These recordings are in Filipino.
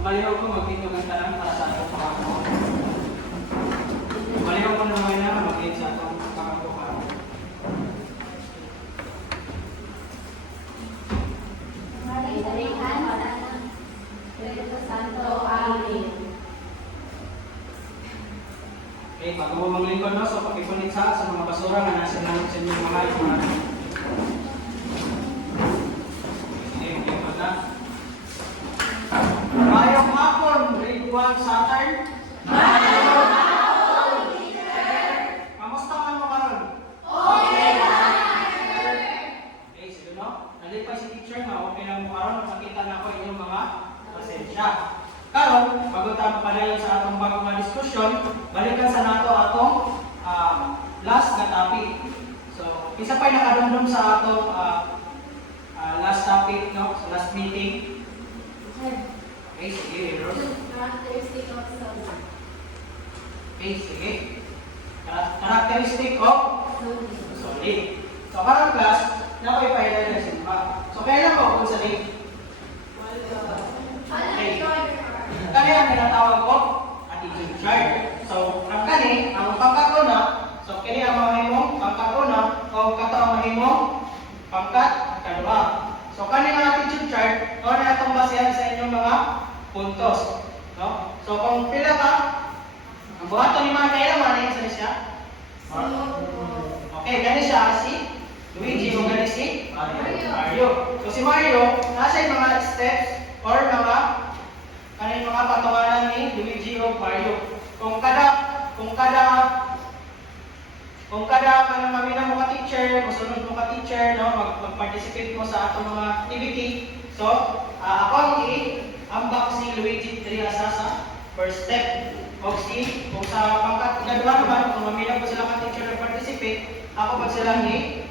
Maliw ko magtitog ang tanan para sa atong pangako. Maliw ko naman na maging sa atong pangako. Okay, bago mo maglingkod, no? So pakipunit sa mga basura na nasa namin sa inyong mahal. Mayong hapon, grade 1 Saturn. Mayong hapon, teacher. Kamusta man mo karon? Okay lang. Okay, sige no. Nalipay si teacher na okay lang mo karon, nakita na ko inyong mga pasensya. Karon, bago tayo padayon sa atong bagong nga diskusyon, balikan sa nato atong last na topic. So, isa pa'y nakadumdum sa atong last topic, no? Sa last meeting. Okay, sige, Rose. Characteristic of solid. Okay, sige. Characteristic of solid. So, karang class, na ko'y pahilan na simba. So, kailan ko kung sa link? Okay. Kani ang tinatawag ko, attitude chart. So, ang kani, ang pangkat ko na, so, kini ang mahimong pangkat ko na, o kato ang mahimong pangkat kadua. So, kani ang attitude chart, o na itong basehan sa inyong mga puntos. No? So, kung pila ka, ang buhaton ni mga kailangan, ano yung siya? Okay, gani siya si Luigi, o gani si Mario. So, si Mario, nasa yung mga steps or mga kaning mga patawanan ni Luigi o Mario. Kung kada kanang mamina mo ka teacher, musunod mo ka teacher, no, mag-participate mo sa atong mga activity. So, ako ang i-ambak si Luigi diri sa first step. O kung sa pangkat gadwa naman, kung mamina po sila ka teacher nag-participate, ako pag sila ni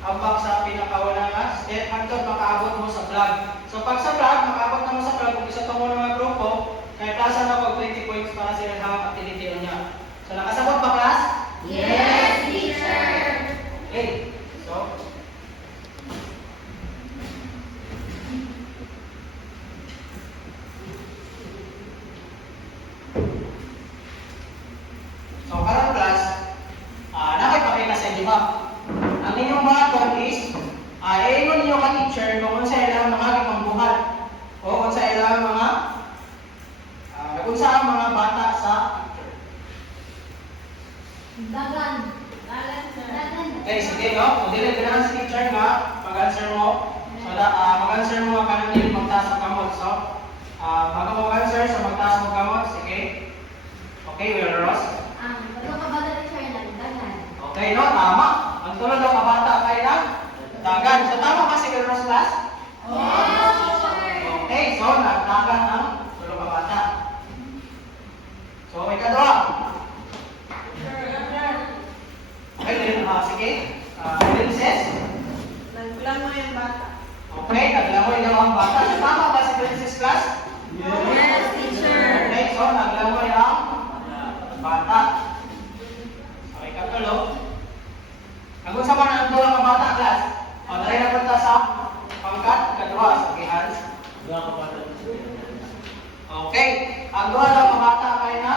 ambak sa pinakauna nga step hangtod makaabot mo sa vlog. So pag sa vlog, makaabot na mo sa vlog, kung isa to mo ng mga grupo, kaya klasa na pag 20 points para sa ilang activity niya. So nakasabot ba class? Yes, teacher. Okay. So karang class, nakipakita sa inyo ba? Ang inyong mga code is, ingon ninyo ka teacher kung sa ilang mga gipambuhat o kung sa ilang mga sa mga bata sa teacher. Dagan. Okay, sige no? Kung dili ganahan sa teacher nga, mag-answer mo. So, mag-answer mo ka nang dili magtaas ang kamot. So, bago mo mag-answer sa magtaas ang kamot, sige. Okay, Will Ross? Bago ka ba teacher na dagan? Okay, no? Tama. Ang tulad ng kabata kay lang dagan. So, tama ba si Will Ross class? Yes, teacher. Okay, so nagdagan ang tulad ng kabata. So, may kadwa. Okay, sige. Princess? Naglangoy ang bata. Okay, naglangoy daw ang bata. So, tama ba si Princess class? Yes, teacher. Okay, so naglangoy ang bata. Okay, katulo. Kung sa man ang tulong ng bata class, dahil napunta sa pangkat, kadwa, sa Hans. Okay, ang duha ng mga bata kay na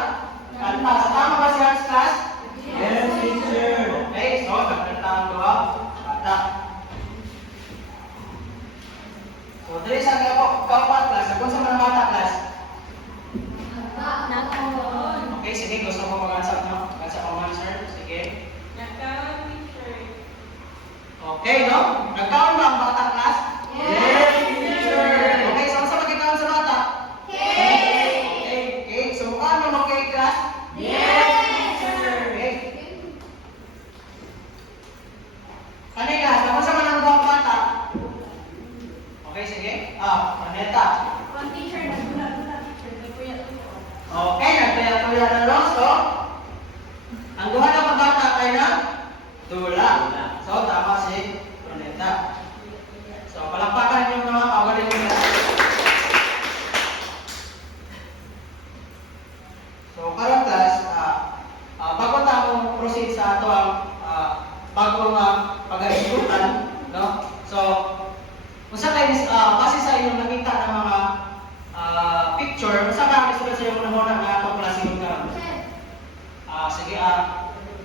kanta. Sa tama ba si Hans class? Yes, teacher. Okay, so nagkanta ang duha bata. So, dali sa kaupat class, kung sa mga bata class, okay, sige, gusto mo mag-answer, no? Mag-answer, sige. Okay, no? Nagkaon ba ang bata class? Yes, teacher. Okay, so sa magkakaon sa bata? Okay, so mukhaan mo mag-cake class? Yes, teacher. Okay. Kanay class, kapag sa manang buwang bata? Okay, sige. Planeta. Okay, nagtuya-tuya na lang. So, ang duha ng mga bata kay na tula. So, tama si Planeta. So, palakpakan yung mga pagaling nila. So, karang class, bago tayo proceed sa ato ang bagong pag-aisutan, no? So, kung sa kayo, base sa inyong nakita ng mga teacher, sa mga gusto sa iyo muna nga itong klase mo ka.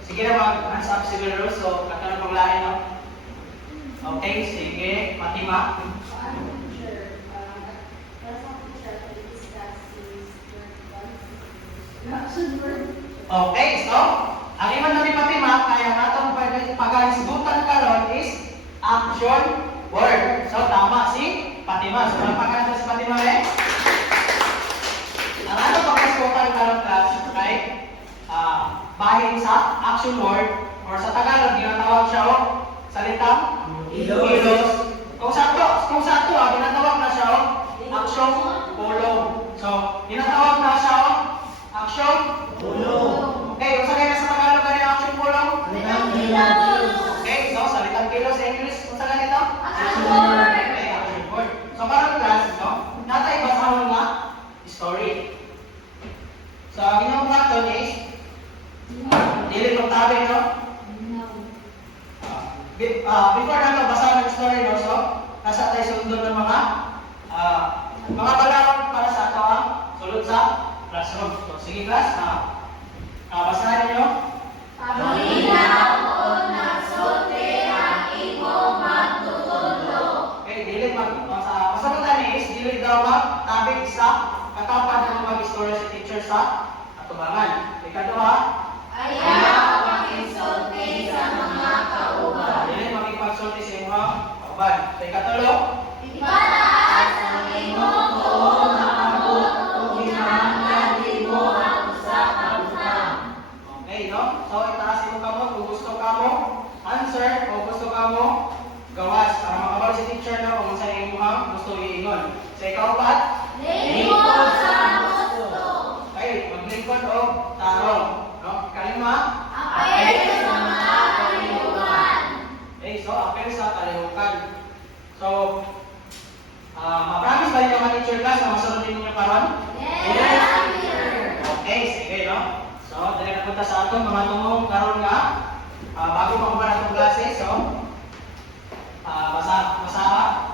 Sige na mag-hands up si Will Rose. So, kata na paglain, no? Okay, sige. Fatima. Okay, so, ang iman na ni Fatima, kaya natong pag-isbutan karon is action word. So, tama si Fatima. So, napagkanta si Fatima eh. Ang ato pag-isbutan karon class kay bahin sa action word or sa Tagalog ginatawag siya o salitang kilos. Kung sakto ginatawag na siya o action pulong. So, ginatawag na siya o action pulong. Okay, kung sa kaya sa Tagalog ganyan action pulong? Okay, so salitang kilos sa English kung sa ganito? Action word. Okay, action word. So, parang class, no? Natay basahon nga story. So, ang inyong naton is dili kong tabi, no? Before nato basahin ang story, no? So, nasa tayo sundon ng mga balakon para sa ato ang sulod sa classroom. So, sige class, basahin niyo. Okay, dili masagutan is dili daw magtabig sa katapan ng mag-istorya sa teacher sa atubangan. Ikaduha, dili magipagsulti sa imong kauban. So, ikatulo, okay, no? So, itaas mo kamo kung gusto kamo answer o gusto kamo gawas para makabalo si teacher no kung sa imong gusto iingon. So, ikaupat, okay, maglingkod o tarong. No? Kalima, okay, so apel sa kalihukan. So, ma-promise ba niyo mga teacher class na masunod din niyo karon? Okay, sige, no? So, dali na punta sa aton, mga tungong karon nga, bago pa kumara itong klase, so, basaha.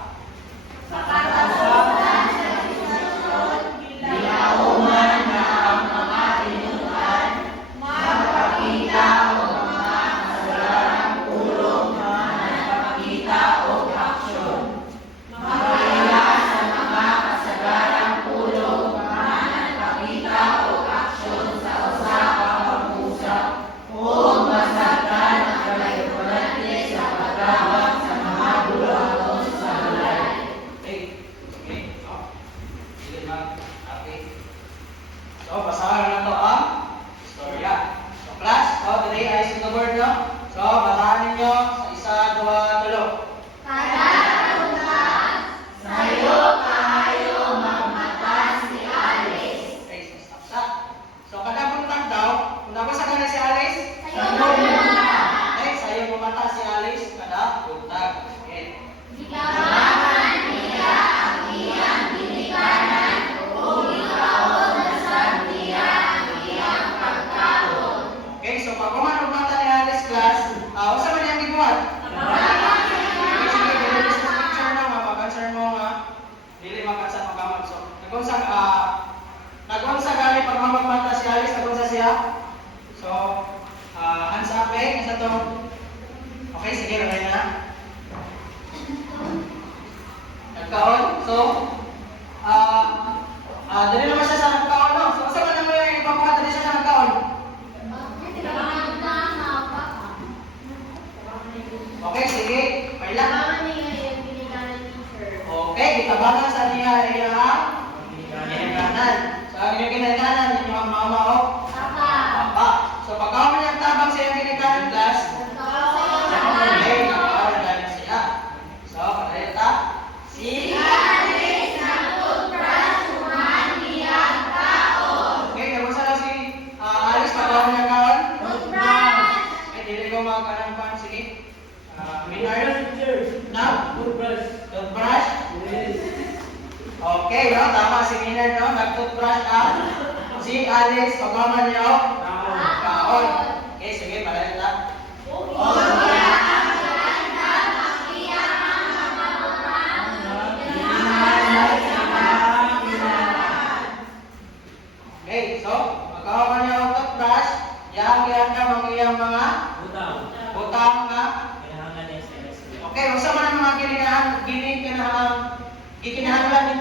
So, basahan na ito ang istorya. So, class, today ay single word, no? So, basahan ninyo sa isa, dua, tulo. Okay, so stop sa. So, kada buntag daw, kung nabasa ka na si Alice? Okay, sayo bumata si Alice kada buntag. Okay. Okay, so pag kumanong mata ni Alice class, usa man yang gibuhat? Okay, sige, release sa picture na, mag-answer mo nga. Dili mag-answer magamag. So, nagunsa gali pag mamagmata si Alice, nagunsa siya. So, hands up eh, isa to. Okay, sige, lagay na. Nagkaon. So, dali naman siya sa nagkaon, no? So, usa man ang may ipabuhat, dali siya sa nagkaon. Okay, sige. Paila. Okay, itabangan sa niya ang ginikanan. So, ang inyong ginikanan, ninyo ang mama o papa. So, pagkawan niya ang tabang sa iyong ginikanan class, okay, nakakaroon na sila. So, kadalita, si okay, kamusta lang si Alice, pagkawan niya kaon? Okay, dili ko mga kanang sige. Na? Toothbrush? Okay, no? Tama si Minard, no? Nag-toothbrush ang si Alice. Pagkaman niyo? Kaon. Okay, sige, palalit lang.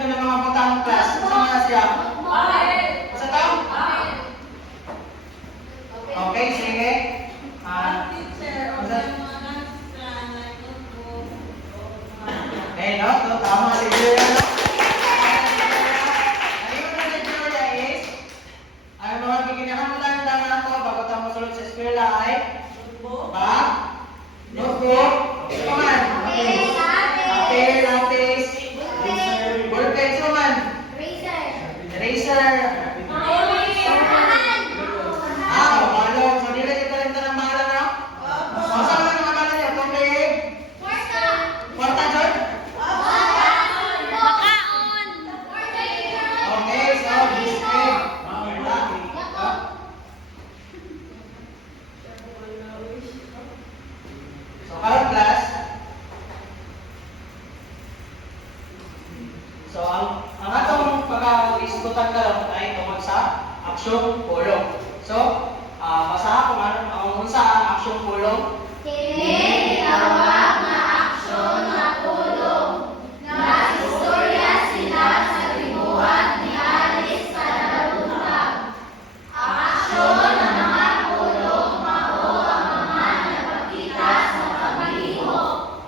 dito ng mga butang class. Sama na siya. Sa tao? Okay, sige. Okay, no? So, tama si Julia, no? Ngayon na si Julia is, ang mga kinahanglan lang nato bago tayo masulod sa eskwela ay bag, notebook, suman, papel, lapis, ballpen, suman, eraser, balon. So, dili kayo kalenda ng bahala na? Masa ka lang ang bahala niyo? Tubig? Kwarta, John? Okay, so this is so karon class. So ang atong pag-isgutan karon ay tungkol sa aksyon pulong. So basahan ko man ang unsa ang aksyon pulong.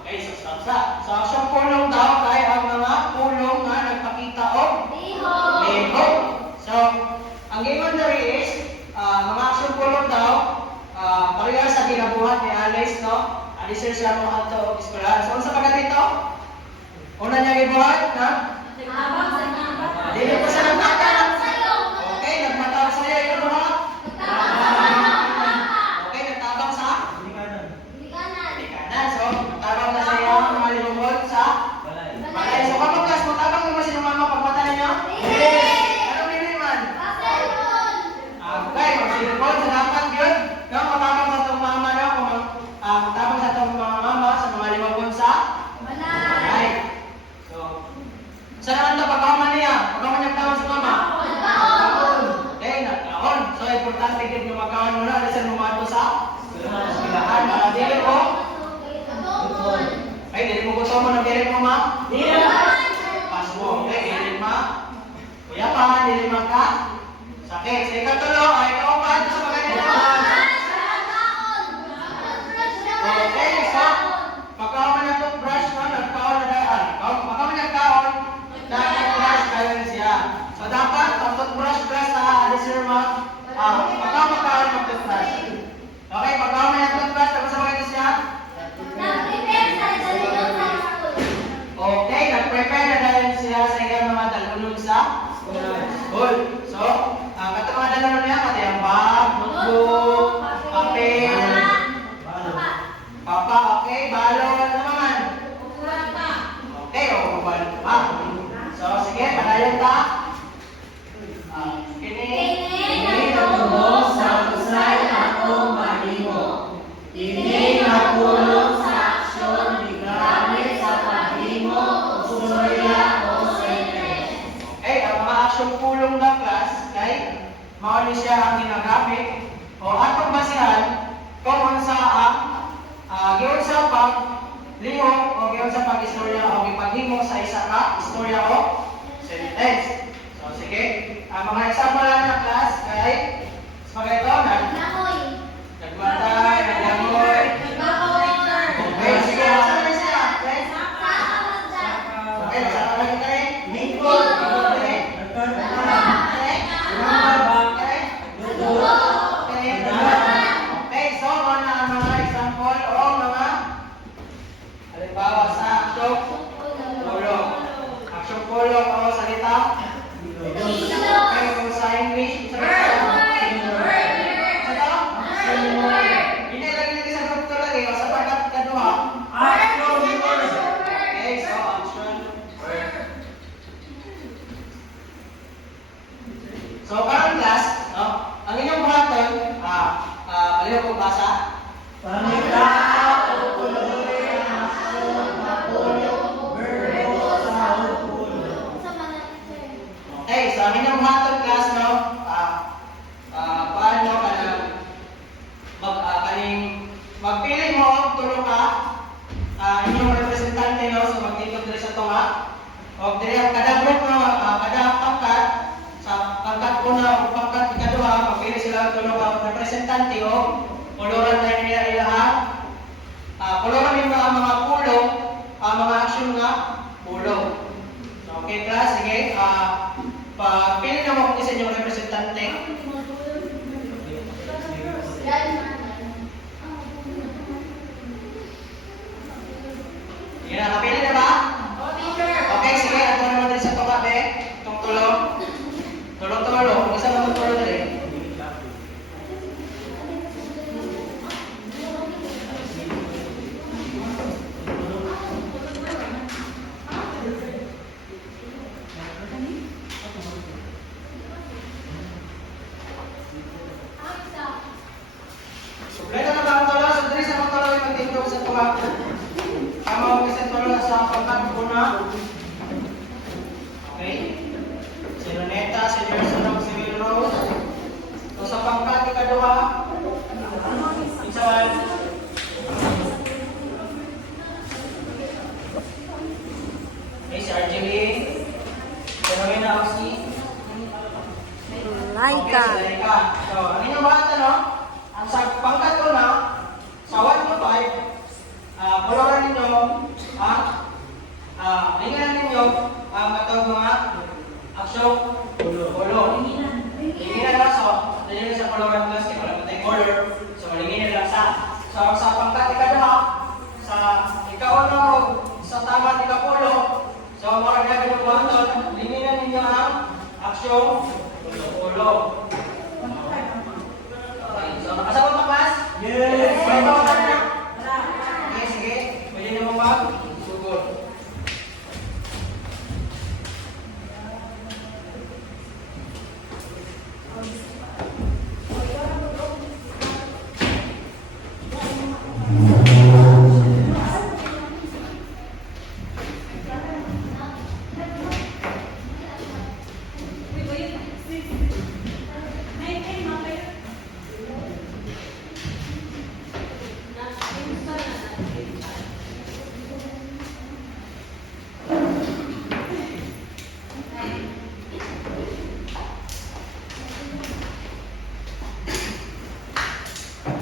Okay, so stop sa. So aksyon pulong daw kay ang mga pulong nga nagpakita og lihok. So ang given there is mga aksyon pulong daw pareha sa ginabuhat ni Alice, no? Alice siya mo ato eskwelahan. So unsa pa dito? Una niya gibuhat na dili ko siya nagtatag. Okay, nagmatawag sa iyo ito ha. Okay, nagtabang sa ikanan. So nagtabang na sa iyo mga limubot sa balay. So kapag class mo, tabang mo ba si mama pagmata ninyo? Ano nili man? Okay, magsilipon sa dapat yun. No, matabang sa itong mama na, matabang sa itong mga mama sa mga limabon sa balay. So, saan naman ito pagkaman niya? Pagkaman niya tawag sa mama? Okay, nagkaon. So, importante din yung magkaon muna. Alisan mo mato sa eskwelahan. Para dili ko. Okay, dili mo gusto mo ng dili mo, ma? Pas mo. Okay, dili ma. Kuya pa, dili ma ka. Sakit. Sa ikatulo, ay kaupan sa mga nila. Okay, so, pagkaman na itong brush mo, nagkaon na daan. Pagkaman nagkaon, dapat brush kayo siya. So, dapat, pag-toothbrush ka sa alisir mo, pagkaman magkaon, mag-toothbrush. Okay, pagkaman na toothbrush, tapos sa mga siya? Okay, nag-prepare na dahil siya sa iyang mga dalulog sa school. So, katong mga dalulog niya, pati ang bag, notebook, papel, papa, okay, balon, ano naman? Okay, o, balon pa. So, sige, padayon ta. Okay, ang mga aksyon pulong ng class, kay mao ni siya ang ginagamit o atong basihan kung unsa ang giyon sa paglihok o giyon sa pag-istorya o gipaghimo sa isa ka istorya o sentence. So sige, ang mga example ng class kay sa mga ito nagmatay, naglangoy. Okay, sige, asa na siya? Okay? Okay, sa mga ito rin? Lingkod, okay? Okay, so ano ang mga example o mga halimbawa sa aksyon pulong. Aksyon pulong o salita? Okay, kung sa English, sa hindi lagi natin sa group to lagi, sa pagkat kaduha. Okay, so action word. So, parang class, no? Ang inyong buhaton, paliho kong basa. Okay, so ang inyong buhaton class, no? Paano ka na magpili mo tulo ka inyong representante, no? So, magtitod rin sa tunga. O, dili ang kada group, no? Pili na mo kung isa inyong representante. Yan, nakapili na ba? Okay, sige. Ato naman din sa tumabi. Itong tulong. Tulong-tulong. Kung isa naman tulong na rin. Suplay na ba ang tulong? So, dali sa mga tulong yung magtindog sa tumabi. Tama mo kasi tulong sa pagkat una. Okay? Si Roneta, si Gerson, si Will Rose. So, sa pangkat ikaduha. Isawan. Okay, si Argeline. Si Rowena Oxy. Laika. Okay, si Laika. So, ang inyong bata, no? Ang sa pangkat ko na, sa 1 to 5, pularan ninyo ang linganan ninyo ang matawag mga aksyon ulo. Linginan lang sa pularan plastic, wala matay color. So, linginan lang sa pangkat ikaduha, sa ikauna mo, sa tama ikapulo. So, mga gagawin mo ito, linginan ninyo ang aksyon ulo. So, nakasabot na class? Yes! May bawat na? Okay, sige. Pwede na mo mag-sugod.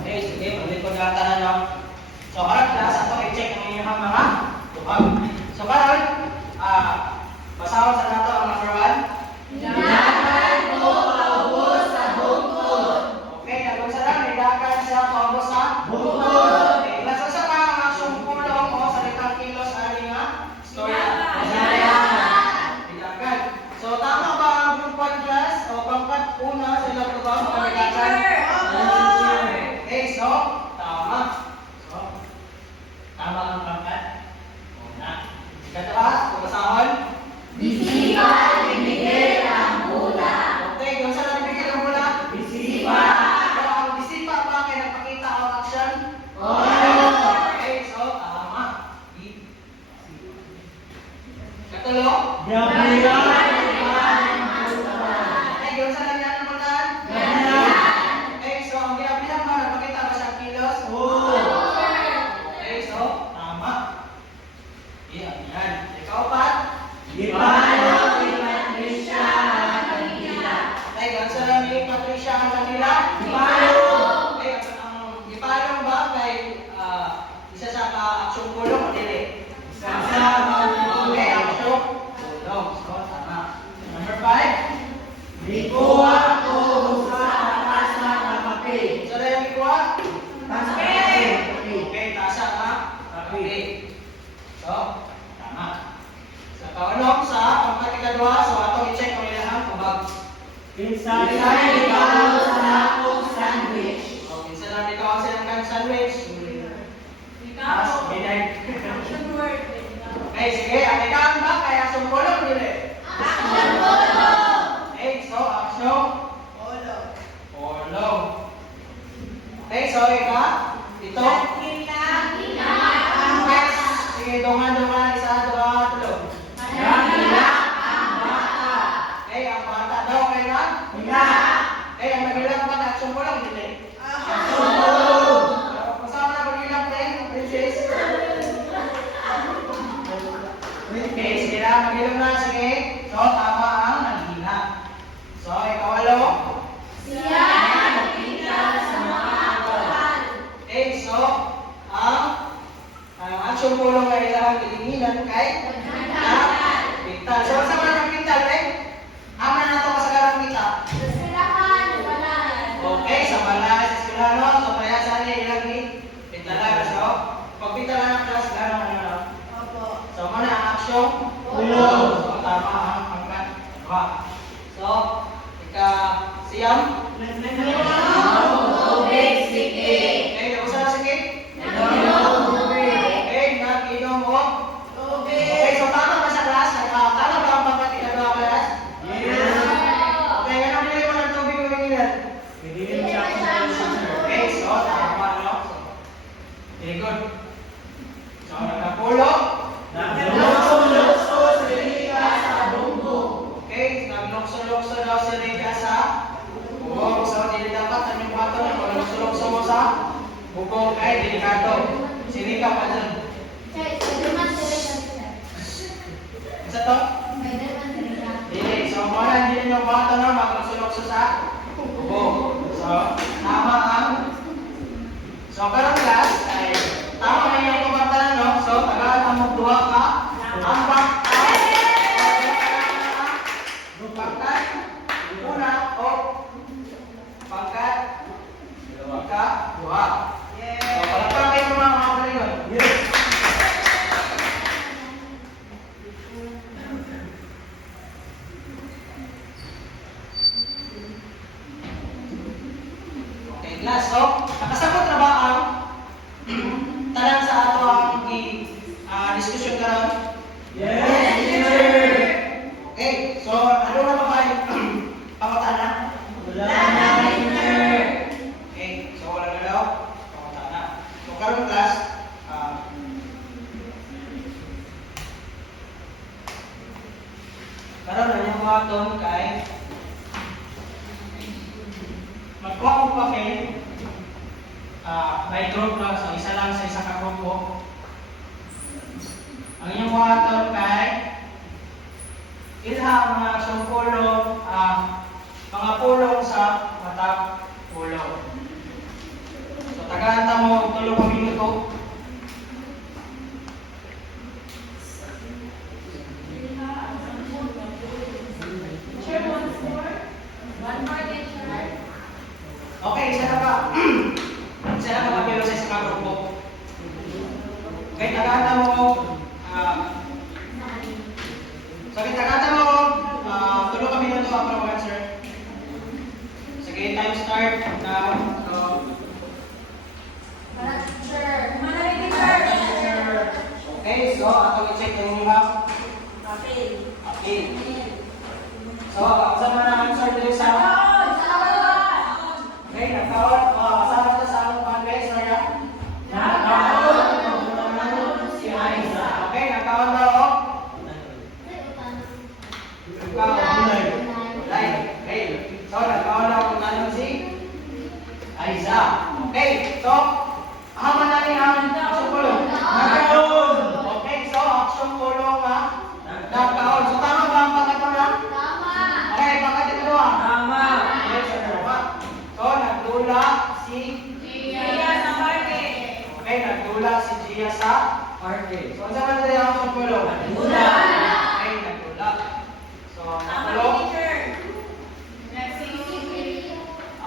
Okay, sige. Malikod lang tanan nyo. So, karon class, ato i-check ang inyong mga tubag. So, karon, basahan sa nato ang number 1. Okay, nagod sa lang, nidakan siya paubos sa bukod. Okay, nasa sa mga sungkulong o salitang kilos ani nga storya. Nidakan. So, tama ba ang group 1 class o pangkat una sa ilang tubag o nidakan? Okay, so, tama. So, tama ang pangkat una. Ikatawa, pagkasahon. Okay, kung saan natin bigyan ng mula? So, ang bisipa pa kaya nagpakita ang action? Okay, so, tama. Katulo? Okay, kung saan natin ang mula? Okay, so, ang bilang ba nagpakita ba sa kilos? Okay, so, tama. Yan, yan. Ikaw pa? Okay, kung saan namin Patricia ang kanila? Okay, ang ipalong ba kay isa sa ka-aksyon kulong o dili? Okay, aksyon kulong. So, tama. Number 5. So, na yung ikuha? Okay, tasa ka? Okay. So, tama. Sa kaunong sa pangkat ikaduha, so atong i-check kung ilang kubag. Pinsan O, minsan lang ikaw ang silang sandwich. Mas, binay. Okay, sige. Ang ikaw ba? Kaya sumulong dili. Okay, so, action. Olong. Okay, so, ika. Ito. Okay, sige, dungan, isa, dua, tulo. Okay, ang bata daw, okay na? Okay, ang nagilang ba na action mo lang, dili. Kasama na mag-ilang din, princess. Okay, sige na, mag-ilang na, sige. So, tama ang So, siyam. Okay, usa na sige. Okay, nag-inom mo. Okay, so tama ba sa class? Tama ba ang pagkatigan ng class? Okay, ganun din naman ang tubig ng ingat. Okay, so tama, no? Very good. So, nagkapulo. Okay, naglukso-lukso daw si Rika sa bubong. So, hindi dapat sa inyong bato na maglukso-lukso mo sa bubong kay delikado. Si Rika pa dyan. Isa to? Dili. So, muna hindi ninyong bato na maglukso-lukso sa bubong. So, tama ang... So, karang class ay tama na yung kumanta, no? So, tagaan ang magduha ka. Ang pangkat, una, o pangkat, ika-duha. So, palagpan kayo ng mga kapalingon. Okay, class. So, nakasagot na ba ang tanan sa ato ang discussion karon? Okay, so ano na ba kayo pangutana? Okay, so wala na daw pangutana. So karon class, karon na yung mga ton kay magkuha ko papel. By group lang, so isa lang sa isang grupo. Ang inyong buhaton kay ilha mga sungkulong, mga pulong sa matag pulong. So tagahanta mo 3 ka minuto. Okay, isa na pa. Isa na makapilo sa isang grupo. Okay, tagahanta mo sige, tagata mo 3 ka minuto para mag-answer. Sige, time start now. Okay, so atong i-check yung mga appeal. So, sa mga answer dito sa okay, nagkaon. Kasama ito sa among pangbase, Raya? Si Aiza. Okay, nagkaon daw o? Okay, so nagkaon daw kung anong si Aiza. Okay, so haman na rin ang action pulong. Okay, so action pulong na nagkaon. So tama ba ang pagkatuna? Okay, pagkatuna. Yes, tama. So nagdula si okay, nagdula si Gia sa parke. So saan man tayo ang action pulong? Nagdula. Okay, nagdula. So, pulong.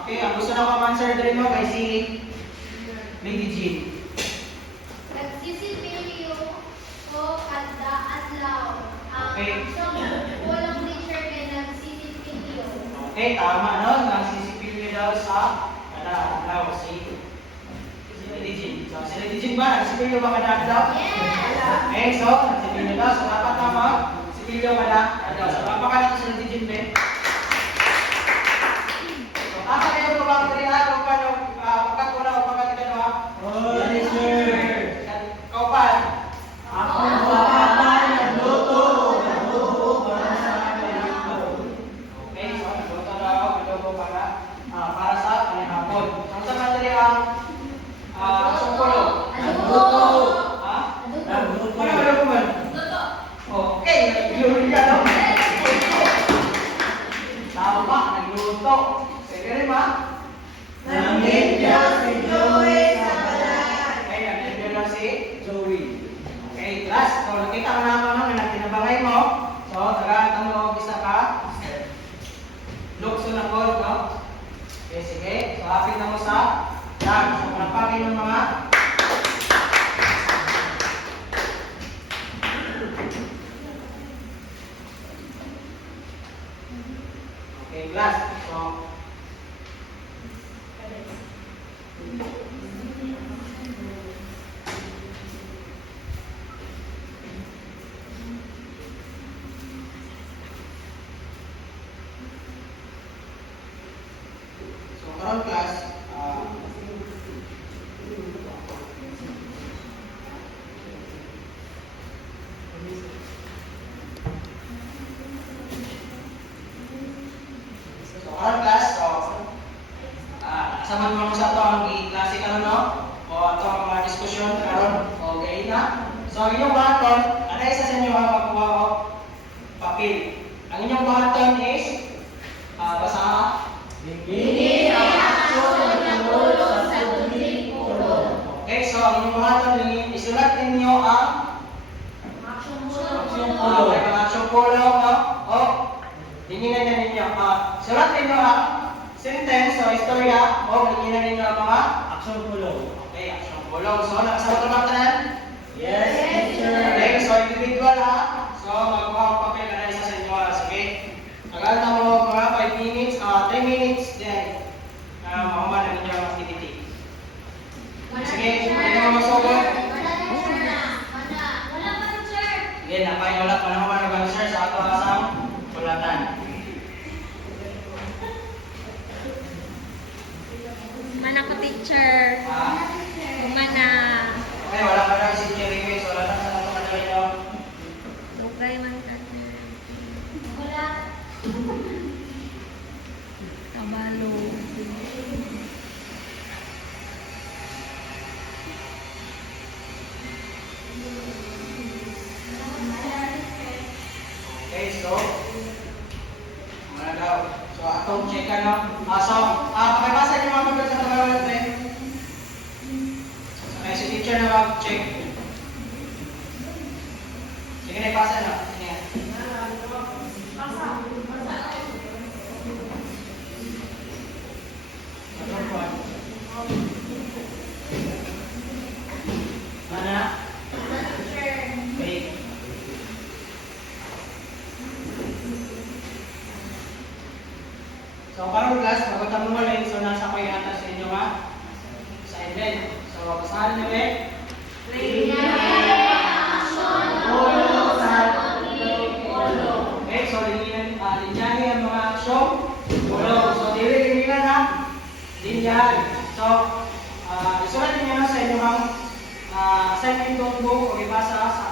Okay, ang gusto na ko answer din mo kay si Lady Jean. Okay, tama no? Nagsisipilyo daw sa adlaw si Lady Jean. So, si Lady Jean ba? Nagsipilyo ba kada adlaw? Okay, so, nagsipilyo daw. So, dapat tama. Sipilyo kada adlaw. So, napakala ko si Lady Jean din. So, asa kayo ba ang trinado pa no? Pagkatuna o pagkatiganwa? Yes, sir. Ikaw pa? Ako ang nagluto para sa kanihapon. Okay, so nagluto daw, nagluto para sa kanihapon. Ang sa materi ang sungkulo. Nagluto. Ha? Nagluto. Ano ba man? Okay, nagluto ka no? Tama, nagluto. Sige rin ma? Nangidya si Joey sa balat. Okay, nagluto na si Joey. okay, class. So, nakita ko naman na tinabangay mo. So, tagaan mo isa ka. Lukso na code, no? Okay, sige. So, hapit na mo sa yan. So, panapakin ng mga Okay, class. So, karon class, sama mo sa to ang klase karon no? O ato ang mga diskusyon karon. Okay na. So ang inyong buhaton, ano isa sa inyo ang magkuha o papel. Ang inyong buhaton is basa. Hindi ang aksyon ng Pangulo sa public forum. Okay, so ang inyong buhaton isulat ninyo ang Aksyon okay, forum. ang action follow no? O tingnan na ninyo. Sulat ninyo ang sentence o istorya o tingnan ninyo ang mga Aksyon forum. okay, action follow. So nakasagot na ba tanan? Yes, teacher. Okay, so individual ha. So magkuha ang papel na isa sa inyo ha. Sige. Tagal na mo mga 5 minutes, 3 minutes din. Mahuman na ninyo ang activity. Sige, hindi naman masugod. Sige, napay wala pa naman mag-answer sa ato asang sulatan. Mana ko teacher. Ha? Mana. Okay, wala pa na si Jerry Way. So, wala na sa ato kanila nyo. Lugay man ka. Wala. Kabalo. Okay, so, mana daw. So, atong check ka no. Pakipasa niyo mga papel sa tagal natin. Okay, si teacher na mag-check. Sige na, ipasa na. Sige. Mana? Okay. So, karon class, magutang mo lang. So, nasa ko yung atas sa inyo ha. Assignment. So, basahan niyo eh. Okay, so linyahin ang mga aksyon. So, dili-dilinan ha. Linyahan. So, isulat niyo na sa inyong assignment notebook o ibasa sa